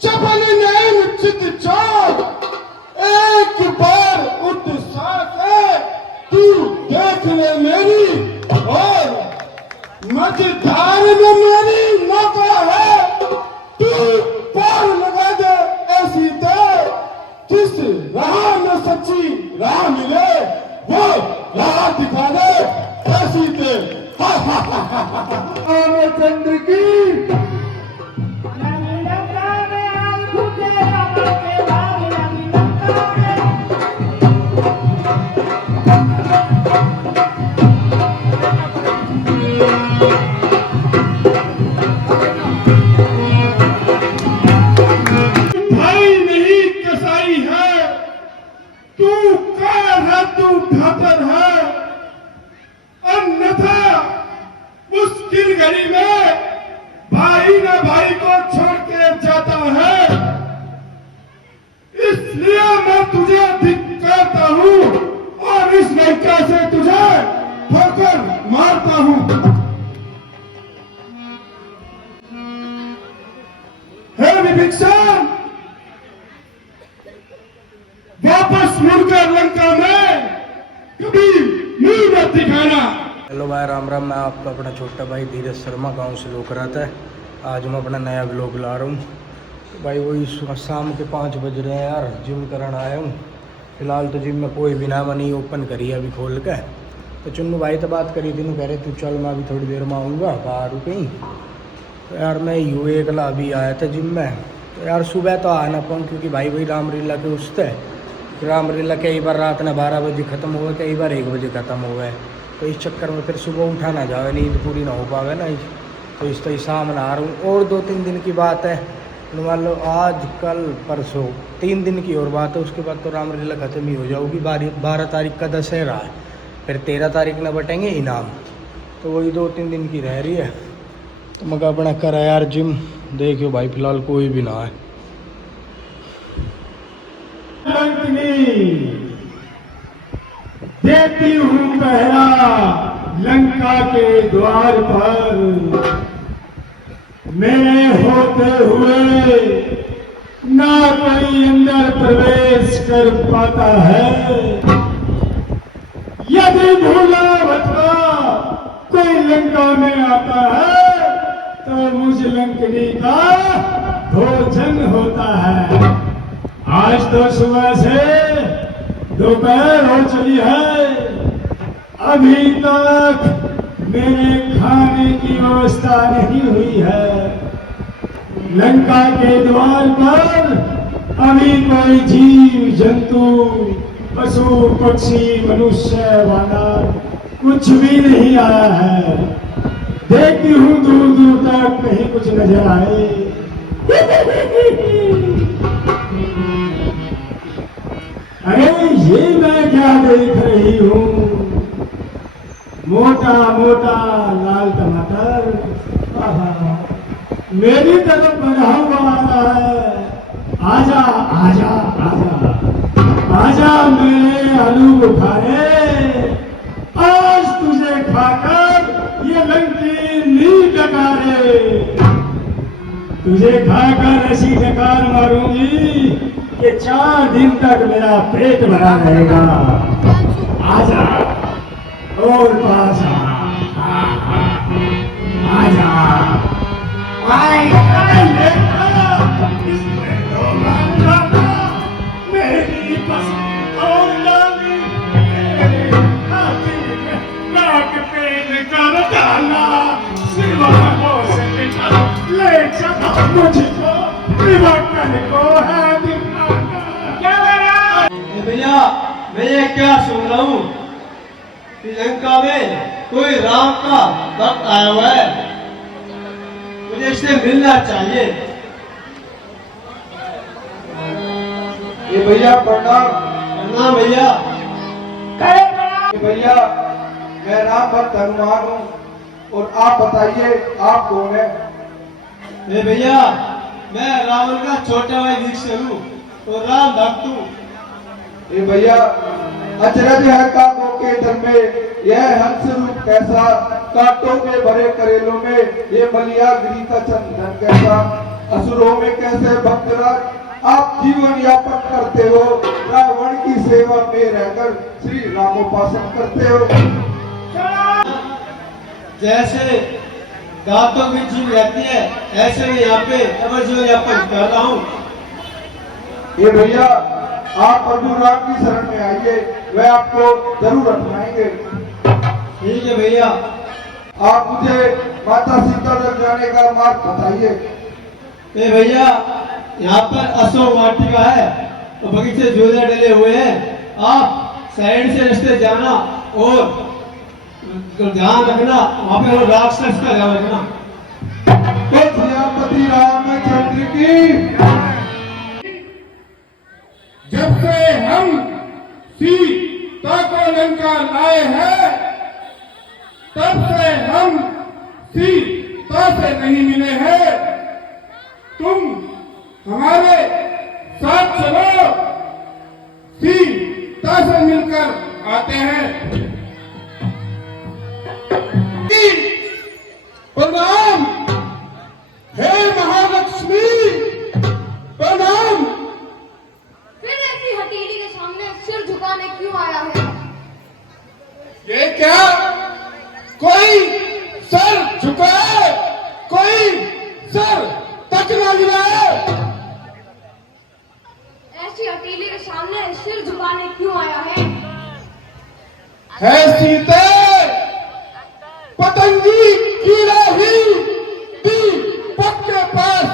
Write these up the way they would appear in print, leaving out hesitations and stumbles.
चपल नैन चित चाँद, एक बार उठ सासे तू देख ले मेरी, और मझधार में मेरी नौका है, तू पार लगा दे ऐसी दे, जिस राह में सच्ची राह मिले वो राह दिखा दे ऐसी दे। रामचंद्र की ठाकर है, अन्यथा मुश्किल घड़ी में भाई न भाई को छोड़ के जाता है, इसलिए मैं तुझे धिक्कारता हूँ और इस लड़का से तुझे ठोकर मारता हूँ। हे विभीषण, वापस मुड़कर लंका में कभी मुंह मत दिखाना। हेलो भाई, राम राम। मैं आपका अपना छोटा भाई धीरज शर्मा, गांव से लोकरा था। आज मैं अपना नया ब्लॉग ला रहा हूँ। भाई वही शाम के 5 बज रहे हैं यार, जिम करने आया हूँ। फिलहाल तो जिम में कोई भी ना नहीं ओपन करी अभी खोल के। तो चुन्नू भाई तो बात करी थी, कह रहे तू चल मैं अभी थोड़ी देर में आऊँगा बाहर कहीं। तो यार मैं यूँ एकला अभी आया था जिम में। तो यार सुबह तो आ ना पाऊँ क्योंकि भाई वही रामलीला के उसते रामलीला कई बार रात में 12 बजे ख़त्म हुआ, कई बार 1 बजे ख़त्म हुआ है। तो इस चक्कर में फिर सुबह उठा ना जाए, नींद पूरी ना हो पावे ना। तो इस तो शाम ना आ रहा हूँ। और 2-3 दिन की बात है, मान लो आज कल परसों 3 दिन की और बात है। उसके बाद तो रामलीला ख़त्म ही हो जाएगी। 12 तारीख का दशहरा है, फिर 13 तारीख में बटेंगे इनाम। तो वही 2-3 दिन की रह रही है। तो मैं अपना करा यार जिम। देखियो भाई फिलहाल कोई भी ना है। देती हूँ पहरा लंका के द्वार पर, मेरे होते हुए ना कोई अंदर प्रवेश कर पाता है। यदि भूला भटका कोई लंका में आता है तो मुझ लंकनी का भोजन होता है। आज तो सुबह से दोपहर हो चली है, अभी तक मेरे खाने की व्यवस्था नहीं हुई है। लंका के द्वार पर अभी कोई जीव जंतु, पशु पक्षी, मनुष्य वानर कुछ भी नहीं आया है। देखती हूँ दूर दूर तक कहीं कुछ नजर आए। अरे ये मैं क्या देख रही हूँ, मोटा मोटा लाल टमाटर मेरी तरफ बढ़ा हुआ आता है। आजा आजा आजा आजा मेरे आलू बुखारे, आज तुझे खाकर ये लंकी नींद डकारे, तुझे खाकर ऐसी डकार मारूंगी कि 4 दिन तक मेरा पेट भरा रहेगा। आजा और पास आजा मेरी पसंद और लाली नाक पेट कर डाला, सिवा ले चला मुझको को है। भैया मैं ये क्या सुन रहा हूँ, श्रीलंका में कोई राम का भक्त आया हुआ है, मुझे इससे मिलना चाहिए। ये भैया प्रणाम। प्रणाम भैया। भैया मैं राम भक्त हनुमान हूँ, और आप बताइए आप कौन है? भैया मैं रावण का छोटा भाई दीक्षित हूँ और राम भक्त हूँ। ये भैया अचरज है कांटों के धन में यह हंस रूप कैसा, कांटों के भरे करेलों में ये बलिया गिरी का चंदन कैसा। असुरों में कैसे भक्तराज आप जीवन यापन करते हो, रावण की सेवा में रहकर श्री रामोपासन करते हो। जैसे दांतों की जीव रहती है, ऐसे मैं यहाँ पे अमर जीवन यापन कर रहा हूँ। ये भैया आप प्रभु राम की शरण में आइए, वह आपको जरूर अपनाएंगे। ठीक है भैया। आप मुझे माता सीता तक जाने का मार्ग बताइए। ए भैया, यहाँ पर अशोक वाटिका है, तो बगीचे झूले डले हुए हैं। आप साइड से रास्ते जाना और ध्यान रखना, वहाँ पे वो राक्षस का ध्यान रखना। सियापति रामचंद्र की। जब से हम सीता को लंका लाए हैं, तब से हम सीता से नहीं मिले हैं। तुम हमारे साथ चलो, सीता से मिलकर आते हैं। प्रणाम, हे महालक्ष्मी, प्रणाम। फिर ऐसी हथेली के सामने सिर झुकाने क्यों आया है? ये क्या कोई सर झुकाए, कोई सर तक न गिराए। ऐसी हथेली के सामने सिर झुकाने क्यों आया है? है सीते, पतंगी कीड़ा ही दीपक के पास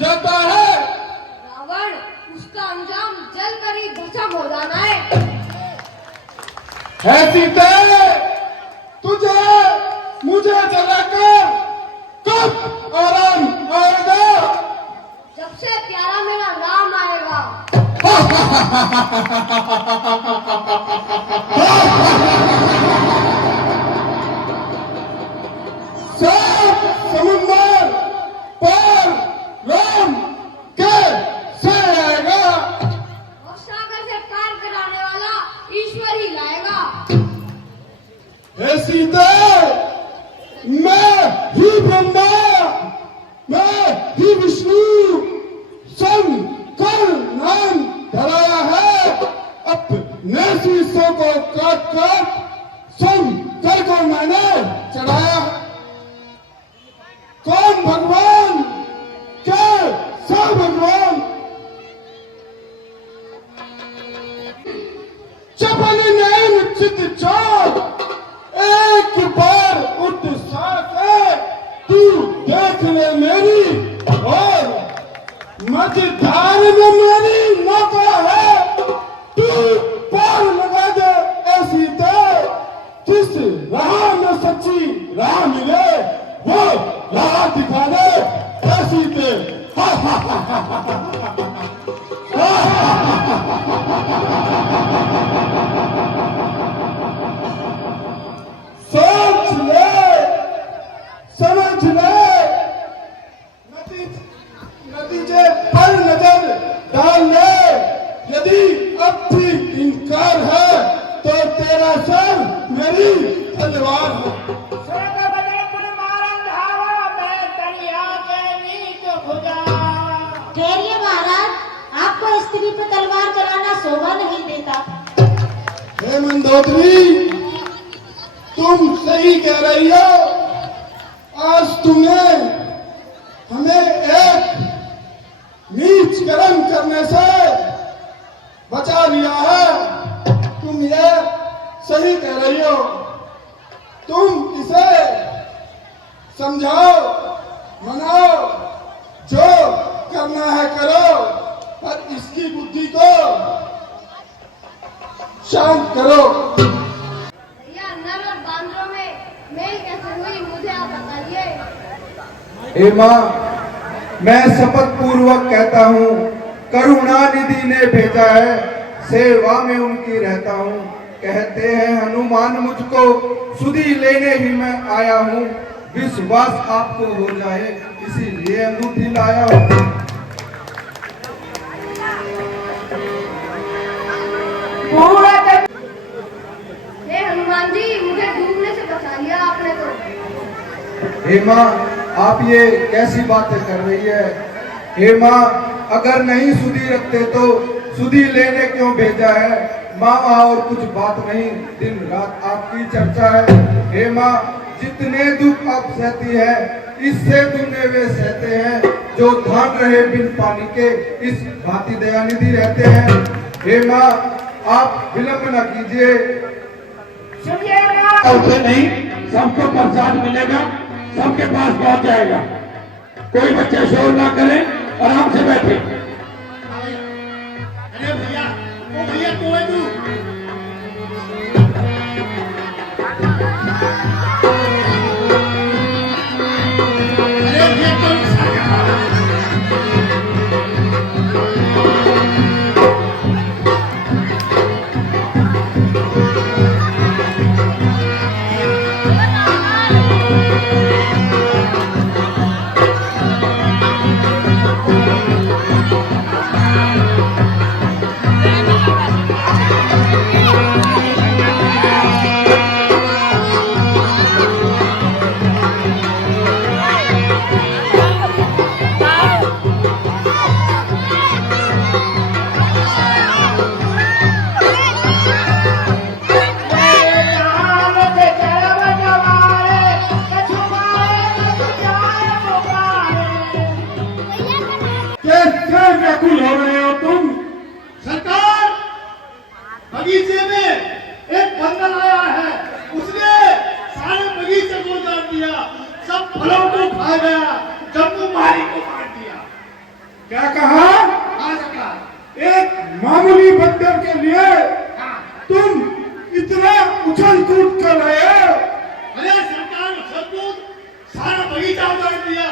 जाता है। रावण, उसका अंजाम जल कर ही भस्म हो जाना है। सीते, तुझे मुझे जलाकर कब आराम आएगा? जब से प्यारा मेरा राम आएगा। सब समुंदर पार राम कैसे आएगा? और सागर से पार कराने वाला ईश्वर ही लाएगा। हे सीते, मैं ही ब्रह्मा, मैं ही विष्णु, शंकर नाम धराया है। अपने शीशों को काट काट शंकर को मैंने चढ़ाया है। कौन भगवान, कैसा भगवान? चपल नैन चित चाँद, एक बार उठ साके तू देख ले मेरी, और मझधार में मेरी नौका है, तू पार लगा दे ऐसी दे। जिस राह में सच्ची राह मिले, वो राह दिखा दे ऐसी दे। सोच ले, समझ ले, नतीजे पर नजर डाल ले। यदि अब भी इनकार है, तो तेरा सर मेरी तलवार है। ठहरिए महाराज, आपको स्त्री पर तलवार चलाना शोभा नहीं देता। हे मंदोदरी, तुम सही कह रही हो। आज तुमने हमें एक नीच कर्म करने से बचा लिया है। तुम ये सही कह रही हो। तुम इसे समझाओ, मनाओ, जो करना है करो, पर इसकी बुद्धि को शांत करो। भैया, नर और बांदरों में मेल कैसे हुई, मुझे आप बताइए। हे माँ, मैं शपथ पूर्वक कहता हूँ, करुणा निधि ने भेजा है, सेवा में उनकी रहता हूँ। कहते हैं हनुमान मुझको सुधि लेने ही मैं आया हूँ। विश्वास आपको हो जाए, इसीलिए अंगूठी लाया हूँ। हे हनुमान जी, मुझे डूबने से बचा लिया आपने तो। हे माँ, आप ये कैसी बातें कर रही है? हे माँ, अगर नहीं सुधी रखते तो सुधी लेने क्यों भेजा है? माँ और कुछ बात नहीं, दिन रात आपकी चर्चा है। हे माँ, जितने दुख आप सहती है, इससे दुगने वे सहते हैं जो धान रहे बिन पानी के, इस भांति दयानिधि रहते हैं। हे माँ, आप विलंब न कीजिए। उसे नहीं, सबको प्रसाद मिलेगा, सबके पास पहुंच जाएगा। कोई बच्चे शोर ना करें, आराम से बैठे। अरे भैया, ओ भैया तू है तू। अरे भैया कौन सा कैसे व्याकुल हो रहे हो तुम? सरकार, बगीचे में एक बंदर आया है, उसने सारे बगीचे को उजाड़ दिया, सब फलों को खा गया, जम्बूमारी को मार दिया। क्या कहा? हाँ सरकार। एक मामूली बंदर के लिए तुम इतना उछल कूद कर रहे हो? अरे सरकार, सब सारा बगीचा उजाड़ दिया,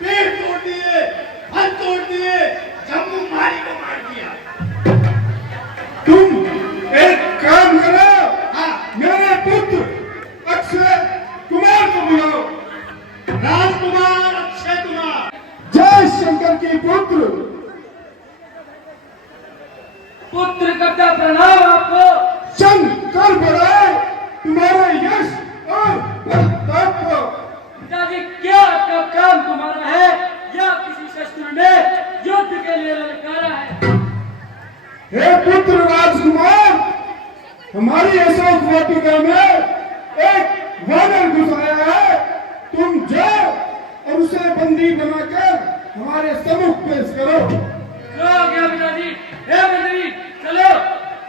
पेड़ तोड़ दिए, फल तोड़ दिए, जम्बूमारी को मार दिया। तुम एक काम करो, हाँ, मेरे पुत्र अक्षय कुमार को बुलाओ। राजकुमार अक्षय कुमार। जय शंकर की पुत्र। पुत्र करता प्रणाम आपको। शंकर बढ़ाए तुम्हारे यश और प्रताप को। पिताजी, क्या आपका काम तुम्हारा है या किसी शस्त्र ने युद्ध के लिए ललकारा है? हे पुत्र राजकुमार, हमारी अशोक वाटिका में एक वानर घुस आया है। तुम जाओ और उसे बंदी बनाकर हमारे सम्मुख पेश करो। क्या हो गया पिताजी? हे मंत्री, चलो।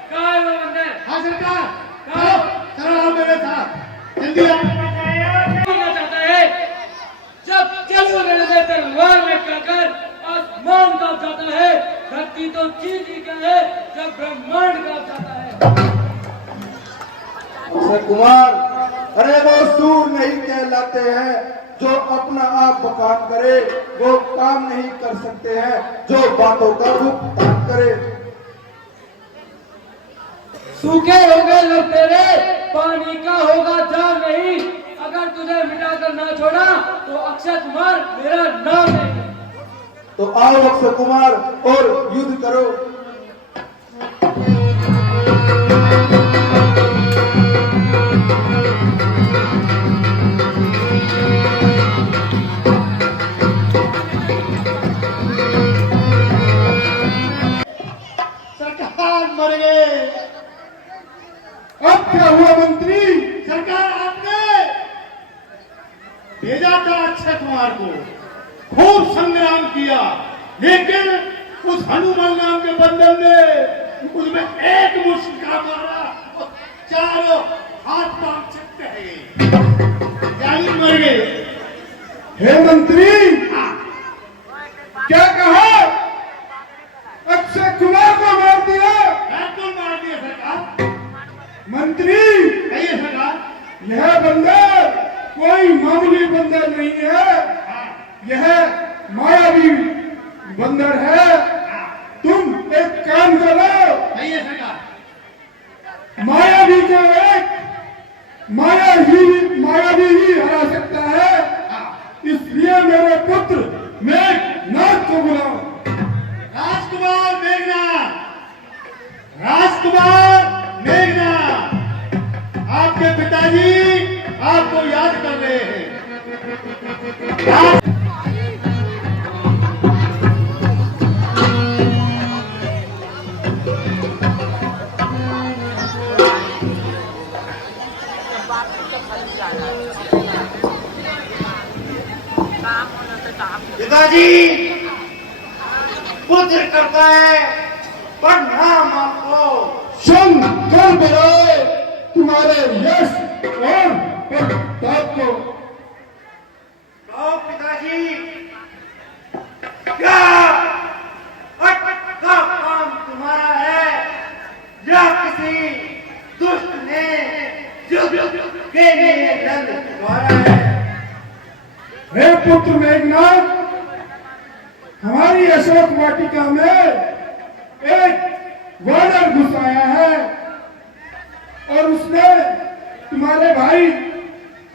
कहाँ है वो बंदर? हाँ सरकार, चलो चलो आओ मेरे साथ, जल्दी आओ। बोलना चाहता है, जब चलो मेरे से तलवार में कहकर आसमान कांप जाता है, धरती तो चीज ही क्या है जब ब्रह्मांड कांप जाता है। अक्षय कुमार, अरे वो सूर नहीं कहलाते हैं जो अपना आप बखान करे, वो काम नहीं कर सकते हैं जो बातों का भुगतान करे। सूखे हो गए लोग तेरे, पानी का होगा जान नहीं। अगर तुझे मिटाकर ना छोड़ा तो अक्षय कुमार मेरा नाम नहीं। तो आओ अक्षय कुमार और युद्ध करो। सरकार मर गए। अब क्या हुआ मंत्री? सरकार, आपने भेजा था अक्षय कुमार को, खूब संग्राम किया, लेकिन उस हनुमान नाम के बंदर ने उसमें एक मुस्का मारा, वो चारों हाथ पांव चकते हैं, यानी मर गए। हे मंत्री, क्या कहा? अक्षय कुमार को मार दिया? बिल्कुल मार दिया सरकार। मंत्री, कहिए सरकार। यह बंदर कोई मामूली बंदर नहीं है, यह मायावी बंदर है। तुम एक काम करो, कहिए सरकार। मायावी को एक मायावी ही हरा सकता है, इसलिए मेरे पुत्र मेघनाथ को बुलाओ। राजकुमार मेघनाथ, राजकुमार मेघनाथ, आपके पिताजी आपको याद कर रहे हैं। करता है, प्रणाम आपको। शंकर बजाए तुम्हारे यश और प्रताप को। तो पिताजी, क्या का काम तुम्हारा है या किसी दुष्ट ने युद्ध के लिए दंड द्वारा है? हे पुत्र मेघनाथ, हमारी अशोक वाटिका में एक वानर घुस आया है और उसने तुम्हारे भाई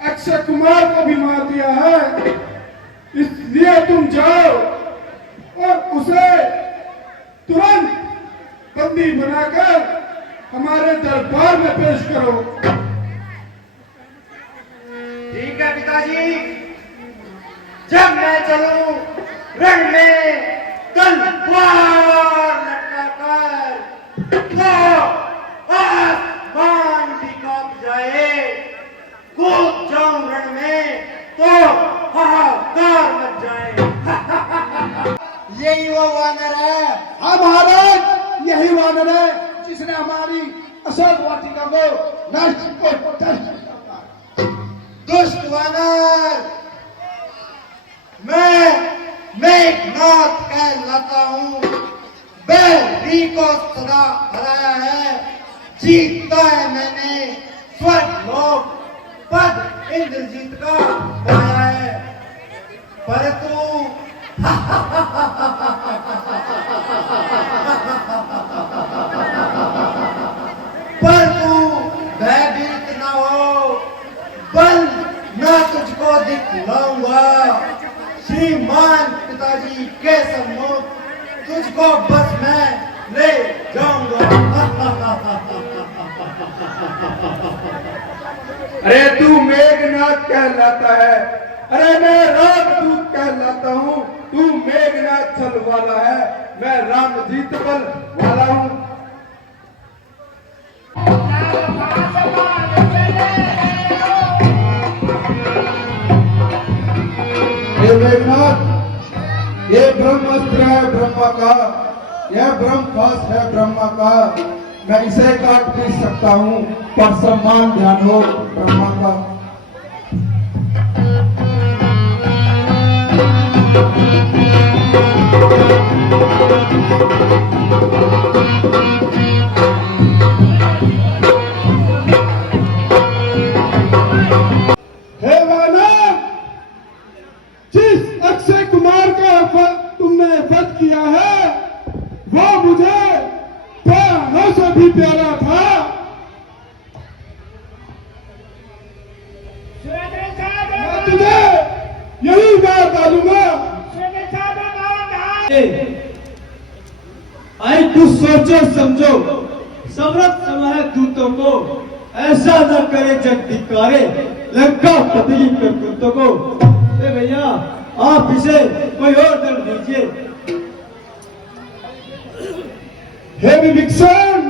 अक्षय कुमार को भी मार दिया है। इसलिए तुम जाओ और उसे तुरंत बंदी बनाकर हमारे दरबार में पेश करो। ठीक है पिताजी, जब मैं चलूं रण में तलवार लटकाकर, तो आसमान भी कांप जाए। कूद जाऊं रण में तो हाहाकार मच जाए। यही वो वानर है। हाँ महाराज, यही वानर है जिसने हमारी अशोक वाटिका को नष्ट और तस्त किया। दुष्ट वानर, मैं मेघनाथ कहलाता हूँ। बैरी को सदा हराया है, जीता है मैंने स्वर्ग लोक पद इंद्रजीत का पाया है। पर तू भयभीत न हो, बल न तुझको दिखलाऊंगा। श्रीमान पिताजी के सम्मुख तुझको बस मैं ले जाऊंगा। अरे तू मेघनाथ कहलाता है, अरे मैं रामदूत कहलाता हूँ। तू मेघनाथ छल वाला है, मैं रामजीत बल वाला हूँ। हे मेघनाथ, ये ब्रह्मास्त्र है ब्रह्मा का, यह ब्रह्मास्त्र है ब्रह्मा का। मैं इसे काट नहीं सकता हूँ, पर सम्मान ध्यान हो ब्रह्मा का। हे वानर, जिस अक्षय कुमार का तुमने वध किया है वो मुझे प्राणों से भी प्यारा था। मैं तुझे यही मार डालूंगा। आई कुछ सोचो समझो, समृद्ध समय दूतों को ऐसा न करे जग धिक्कारे लंका पति की करतूतों को। ए भैया, आप इसे कोई और दंड दीजिए। हे विभीषण,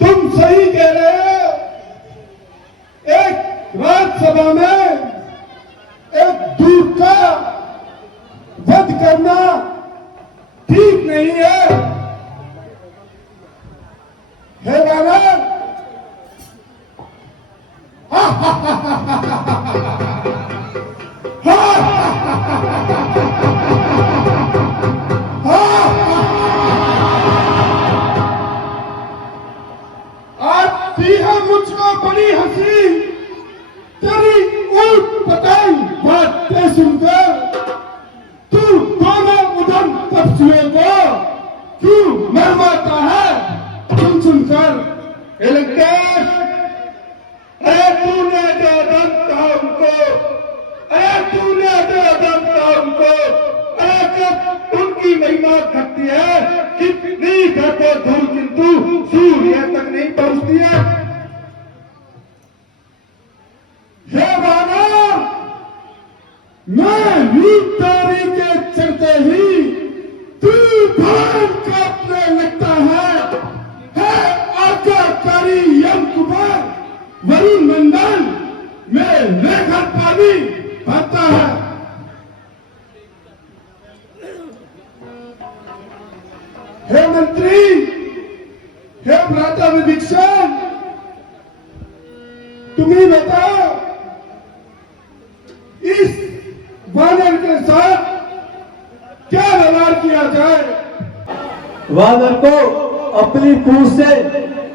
तुम सही कह रहे हो। एक राज्यसभा में एक दूत का वध करना ठीक नहीं है। हे वानर, आती है मुझको बड़ी हंसी तेरी ऊट पटाई बातें सुनकर। तू दोनों उधम तपस्वियों को क्यों मरवाता है सुन सुनकर। लंकेश, अरे तूने जो दम कहा उनको, अरे तूने जो दम कहा उनको, अरे जब उनकी महिमा घटती है कितनी घटे धूल किंतु सूर्य तक नहीं पहुंचती है। हे वानर, मैं रूपधारी के चलते ही तूफान कांपने लगता है। आज्ञाकारी यम कुमार वरुण मंडल में लेखन पानी भरता है। हे मंत्री, हे भ्राता विभीषण, तुम ही बताओ इस वानर के साथ क्या व्यवहार किया जाए। वानर को अपनी पूंछ से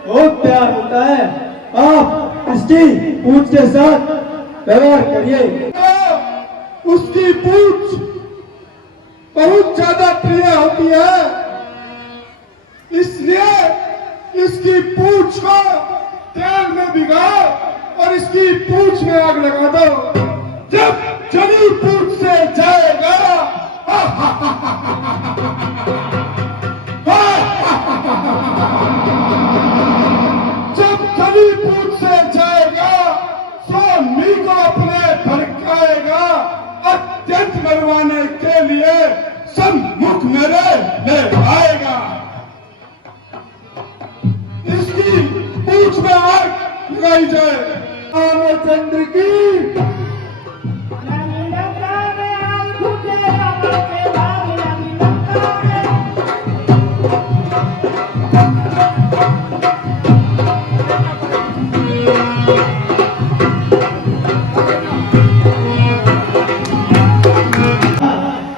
बहुत प्यार होता है, आप इसकी पूंछ के साथ व्यवहार करिए। उसकी पूंछ बहुत ज्यादा प्रिय होती है, इसलिए इसकी पूंछ को तेल में भिगाओ और इसकी पूंछ में आग लगा दो। जब चली पूंछ से जाएगा जब चली पूंछ से जाएगा सोनी को अपने भड़काएगा, अत्यंत मरवाने के लिए सम्मुख मेरे ले आएगा। इसकी पूंछ में आग लगाई जाए। रामचंद्र की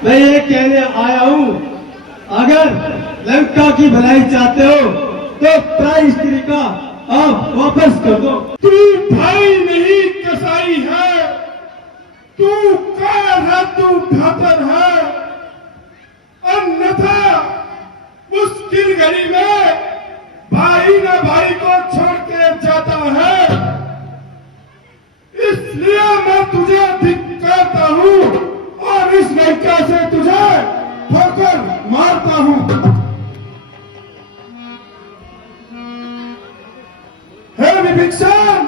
मैं ये कहने आया हूँ, अगर लंका की भलाई चाहते हो तो प्राय स्त्री का आप वापस कर दो। तू भाई नहीं कसाई है, तू कार है, तू घातर है, अन्यथा मुश्किल घड़ी में भाई न भाई को छोड़ के जाता है। इसलिए मैं तुझे धिक्कारता हूँ और इस लड़का से तुझे ठोकर मारता हूँ। हे विभीषण,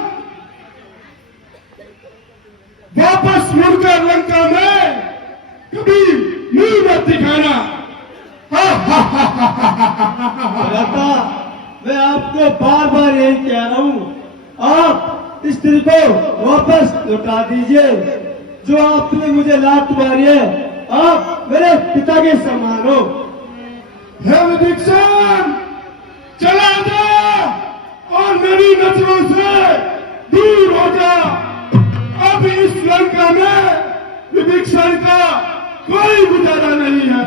वापस मुड़कर लंका में कभी मुंह मत दिखाना। भ्राता, मैं आपको बार बार यही कह रहा हूँ, आप स्त्री को वापस लौटा दीजिए। जो आपने मुझे लात मारी है, आप मेरे पिता के समान हो। हे विभीषण, चला जा और मेरी नजरों से दूर हो जा। अब इस लंका में विभीषण का कोई गुजारा नहीं है।